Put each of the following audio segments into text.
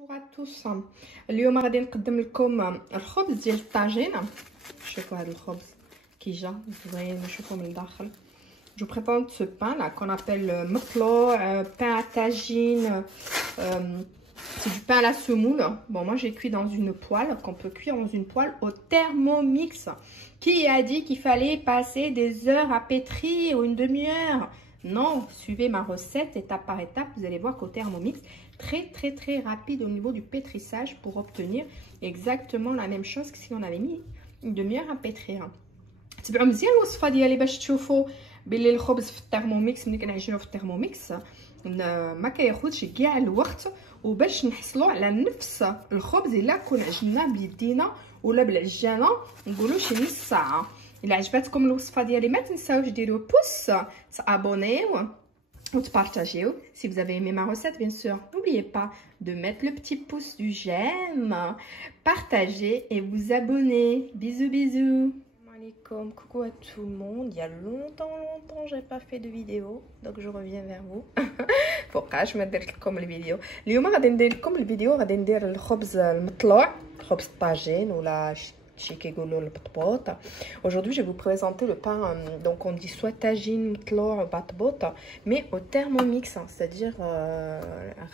Bonjour à tous. اليوم غادي نقدم لكم الخبز ديال الطاجين. شوفوا هذا الخبز كي جا زوين. نشوفوا من الداخل. Je vous présente ce pain là qu'on appelle meklo, pain à tagine. C'est du pain à la semoule. Bon, moi j'ai cuit dans une poêle, qu'on peut cuire dans une poêle au Thermomix. Qui a dit qu'il fallait passer des heures à pétrir ou une demi-heure? Non, suivez ma recette étape par étape. Vous allez voir qu'au Thermomix, très rapide au niveau du pétrissage pour obtenir exactement la même chose que si on avait mis une demi-heure à pétrir. تبعوا مزيان الوصفه ديالي باش تشوفوا باللي الخبز في الترموميكس ملي كنعجنوه في الترموميكس ما كياخذش كاع الوقت، وباش نحصلوا على نفس الخبز الا كنا عجناه بيدينا ولا بالعجانه نقولوا شي نص ساعه. الا عجبتكم الوصفه ديالي ما تنساوش ديروا بوس، تابونيو وتبارطاجيو. Si vous avez aimé ma recette, bien sûr, n'oubliez pas de mettre le petit pouce du j'aime, partager et vous abonner. Bisous bisous. Coucou à tout le monde. Il y a longtemps j'ai pas fait de vidéo, donc je reviens vers vous. فوقاش ما درت لكم الفيديو. اليوم غادي ندير لكم الفيديو، غادي ندير الخبز المطلوع، خبز الطاجين ولا شي كيقولوا البطبوط. Aujourd'hui je vais vous présenter le pain, donc on dit soit tagine, مطلوع, batbot, mais au Thermomix, c'est-à-dire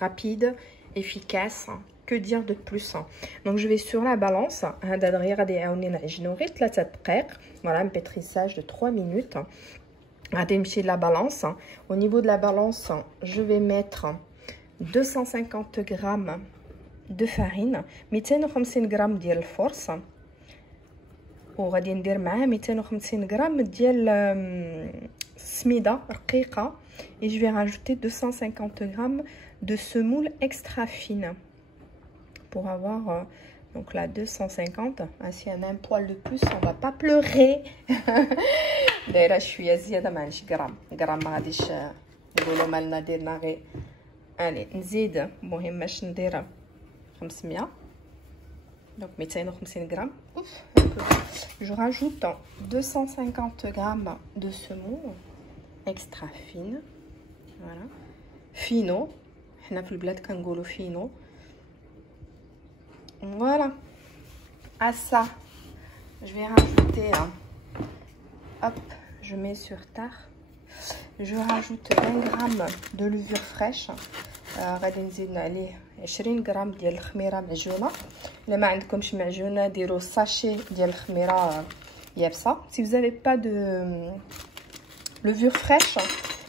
rapide, efficace. Que dire de plus? Donc je vais sur la balance. Voilà, un pétrissage de 3 minutes. La balance. Au niveau de la balance, je vais mettre 250 grammes de farine, 250 grammes de force. وغادي ندير معاه 250 غرام ديال سميده رقيقه. Et je vais rajouter 250 grammes de semoule extra fine pour avoir donc là 250. Si on a un poil de plus, on va pas pleurer. دايره شويه زياده معليش غرام ما غاديش نقولوا مالنا درنا غير. الي نزيد، المهم باش ندير 500. Donc 250 grammes. Ouf, un peu. Je rajoute 250 grammes de semoule extra fine. Voilà. Fino. حنا في البلاد كنقولوا fino. Voilà. À ça, je vais rajouter, hop, je mets sur tard. Je rajoute 20 grammes de levure fraîche. غادي نزيد عليه 20 غرام ديال الخميره معجونه. الا ما عندكمش معجونه ديروا ساشي ديال الخميره يابسه. Si vous n'avez pas de levure fraîche,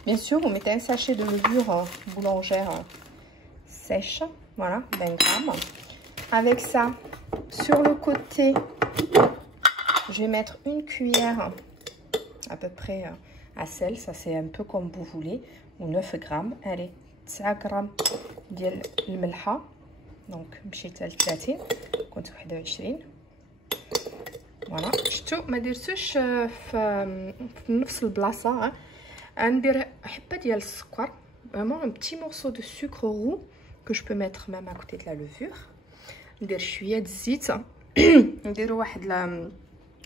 bien sûr vous mettez un sachet de levure boulangère sèche. Voilà, 20 grammes. Avec ça, sur le côté, je vais mettre une cuillère à peu près à sel. Ça c'est un peu comme vous voulez, ou 9 grammes. Allez, 9 غرام ديال الملحه. دونك مشيت ل 30 كنت 21. فوالا شفتوا ما درتوش في نفس البلاصه. غندير حبه ديال السكر، vraiment un petit morceau de sucre roux que je peux mettre même à côté de la levure. ندير شويه د الزيت. نديروا واحد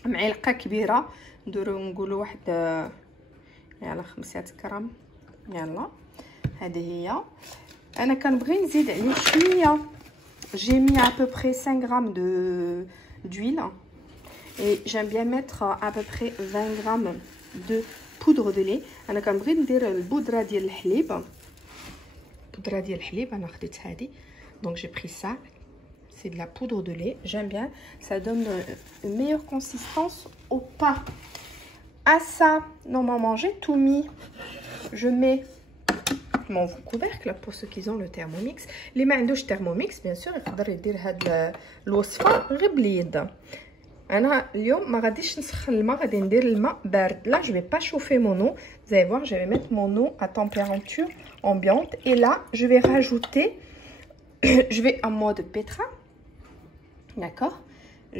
معلقه كبيره، نديروا نقولوا واحد يلا 5 غرام. يلا هذه هي. انا كنبغي نزيد عليه شويه. J'ai mis à peu près 5 grammes d'huile et j'aime bien mettre à peu près 20 grammes de poudre de lait. انا كنبغي ندير البودره ديال الحليب. البودره ديال الحليب انا خديت هذه. Donc j'ai pris ça. C'est de la poudre de lait. J'aime bien. Ça donne une meilleure consistance au pain. À ça, normalement j'ai tout mis. Je mets mon couvercle pour ceux qui ont le Thermomix. Les ما عندوش Thermomix bien sûr يقدر يدير هاد الوصفه غير باليد. انا اليوم ما غاديش نسخن الماء، غادي ندير الماء بارد. Là je vais pas chauffer mon eau. Vous allez voir, je vais mettre mon eau à température ambiante et là je vais rajouter je vais en mode pétrin. D'accord,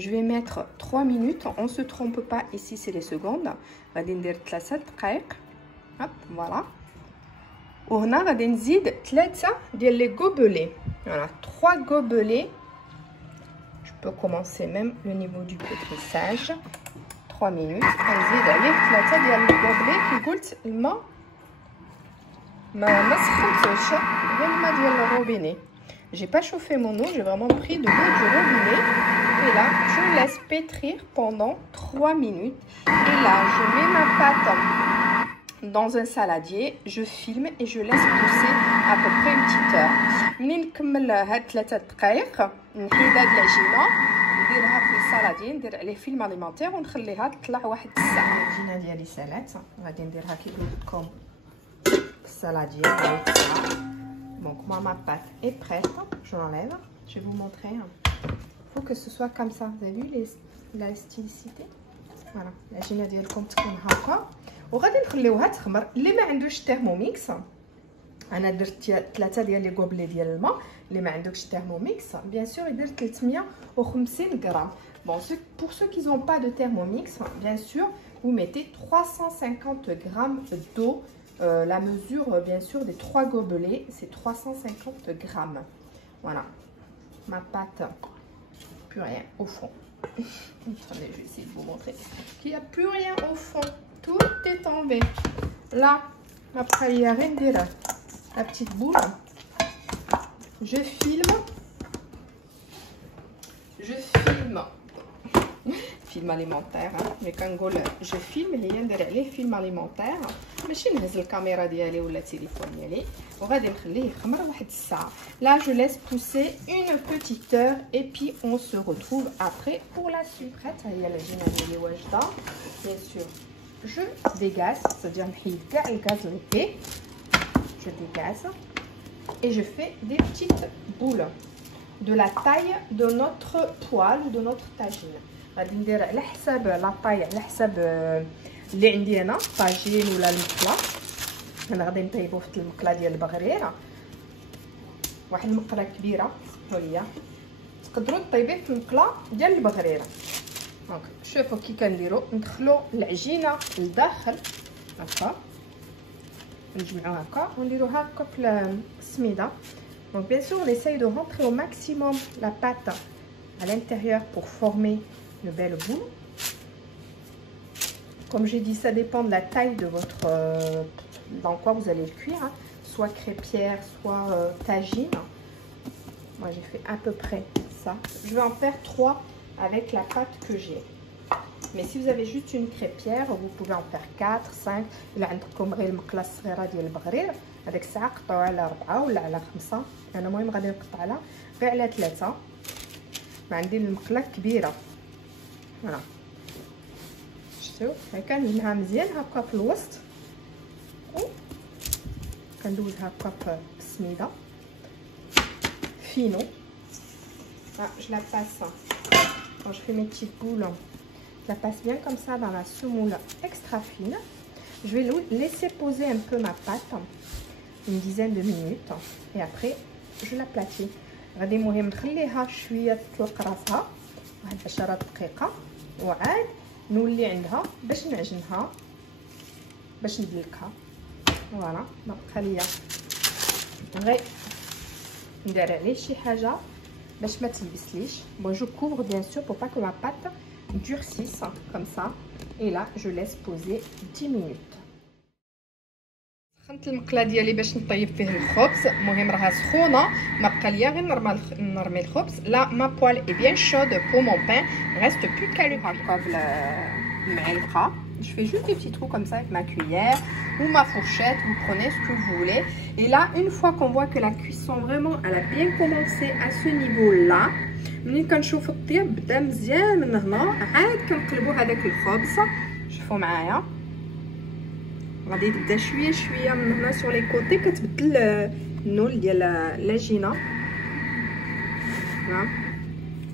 je vais mettre 3 minutes. On se trompe pas, ici c'est les secondes. غادي ندير 3 دقائق. hop voilà. وهنا غادي نزيد 3 ديال لي gobelets. Voilà, 3 gobelets. Je peux commencer même le niveau du pétrissage. 3 minutes. غنزيد عليه 3 ديال لي gobelets. كي قلت الماء ما سخنتوش، غير الماء ديال الروبيني. J'ai pas chauffé mon eau, j'ai vraiment pris de l'eau du robinet. Et là, je laisse pétrir pendant 3 minutes. Et là, je mets ma pâte dans un saladier, je filme et je laisse pousser à peu près une petite heure. منين نكمل هاد 3 دقائق نحيد هاد العجينه نديرها في السالادي ندير عليه فيلم اليمونتير ونخليها تطلع واحد الساعه. العجينه ديالي سالات غادي نديرها كي قلت لكم في السالادي هاي الساعه. Donc moi ma pâte est prête, je l'enlève, je vais vous montrer. Faut que ce soit comme ça, vous avez vu l'élasticité. Voilà, العجينه ديالكم تكون هكا وغادي نخليوها تخمر. اللي ما عندوش تيرموميكس انا درت 3 ديال لي غوبلي ديال الماء. اللي ما عندوش تيرموميكس بيان سور يدير 350 غرام. Bon, pour ceux qui n'ont pas de thermomix, bien sûr, vous mettez 350 grammes d'eau. La mesure, bien sûr, des 3 gobelets, c'est 350 grammes. Voilà, ma pâte, plus rien au fond. Attendez, je vais essayer de vous montrer qu'il n'y a plus rien au fond. Tout est enlevé. Là, après, il y a rien de là. La petite boule. Je filme. Film alimentaire. Mais quand je filme, il y a des films alimentaires. ماشي نهز الكاميرا ديالي ولا التليفون ديالي وغادي نخليه يخمر واحد الساعه. Là je laisse pousser une petite heure et puis on se retrouve après pour la suite. هي العجينه ديالي واجده. Bien sûr je dégaze, c'est-à-dire نحيد كاع الغاز اللي فيه. Je dégaze et je fais des petites boules de la taille de notre poêle ou de notre tagine. غادي ندير على حساب لا طاي على حساب اللي عندي انا طاجين ولا المقله. انا غادي نطيبو في المقله ديال البغريره واحد المقله كبيره هي تقدروا طيبيه في المقله ديال البغريره. دونك شوفوا كي كنديروا ندخلوا العجينه لداخل هكا نجمعوا هكا ونديروها هكا في السميده. Donc bien sûr on essaye de rentrer au maximum la pâte à l'intérieur pour former une belle boule. Comme j'ai dit, ça dépend de la taille de votre dans quoi vous allez le cuire, hein. Soit crêpière, soit tagine. Moi j'ai fait à peu près ça. Je vais en faire 3 avec la pâte que j'ai. Mais si vous avez juste une crêpière, vous pouvez en faire 4, 5. إلا عندكم غير المقله الصغيره ديال البغرير هذاك الساعه قطعوها على 4 ولا على 5. انا المهم غادي نقطع لها غير على 3. ما عندي المقله كبيره. فوالا شفتوا هكا نجمعها مزيان هكا في الوسط كندوزها هكا في السميده فينو. Je la passe quand je fais mes petites boules. Je la passe bien comme ça dans la semoule extra fine. Je vais laisser poser un peu ma pâte, une dizaine de minutes, et après je l'aplatis. غادي المهم نخليها شويه تطلق راسها واحد 10 دقيقه وعاد نولي عندها باش نعجنها باش ندلكها. فوالا بقى ليا غير ندير عليه شي حاجه باش ما تلبسليش. Bon, je couvre bien sûr pour pas que ma pâte durcisse comme ça. Et là je laisse poser 10 minutes. سخنت المقله ديالي باش نطيب فيه الخبز. المهم راها سخونه ما بقى ليا غير نرمي الخبز. لا ما بوال est bien chaude pour mon pain. Reste plus qu'à le هكا بالمعلقه. Je fais juste des petits trous comme ça avec ma cuillère ou ma fourchette, vous prenez ce que vous voulez. Et là, une fois qu'on voit que la cuisson vraiment elle a bien commencé à ce niveau-là, ملي كنشوفوا الطياب بدا مزيان من هنا عاد كنقلبوا هذاك الخبز. شوفوا معايا غادي تبدا شويه شويه من هنا sur les côtés كتبدل اللون ديال العجينه.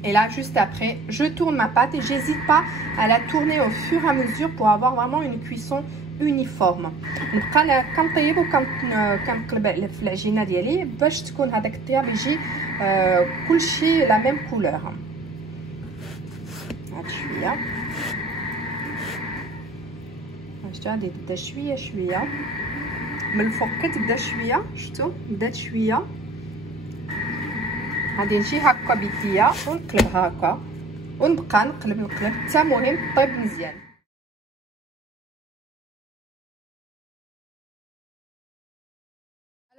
Et là, juste après, je tourne ma pâte et j'hésite pas à la tourner au fur et à mesure pour avoir vraiment une cuisson uniforme. نبقى كنطيب وكنقلب في العجينه ديالي باش تكون هذاك الطياب يجي كلشي لا ميم كولور. هاد شويه شفتوا غادي تبدا شويه شويه من الفوق كتبدا شويه. شفتوا بدات شويه غادي نجي هكا بيديا ونقلبها هكا ونبقى نقلب حتى مهم طيب مزيان.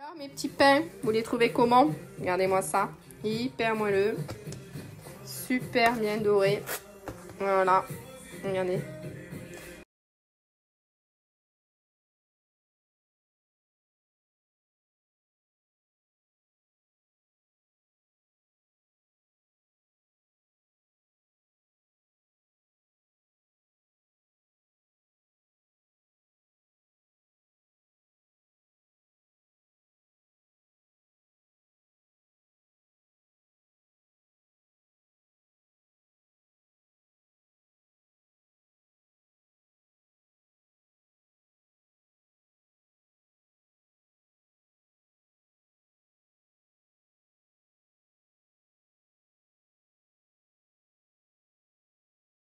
Alors mes petits pains, vous les trouvez comment? Regardez-moi ça, hyper moelleux, super bien doré. Voilà, regardez,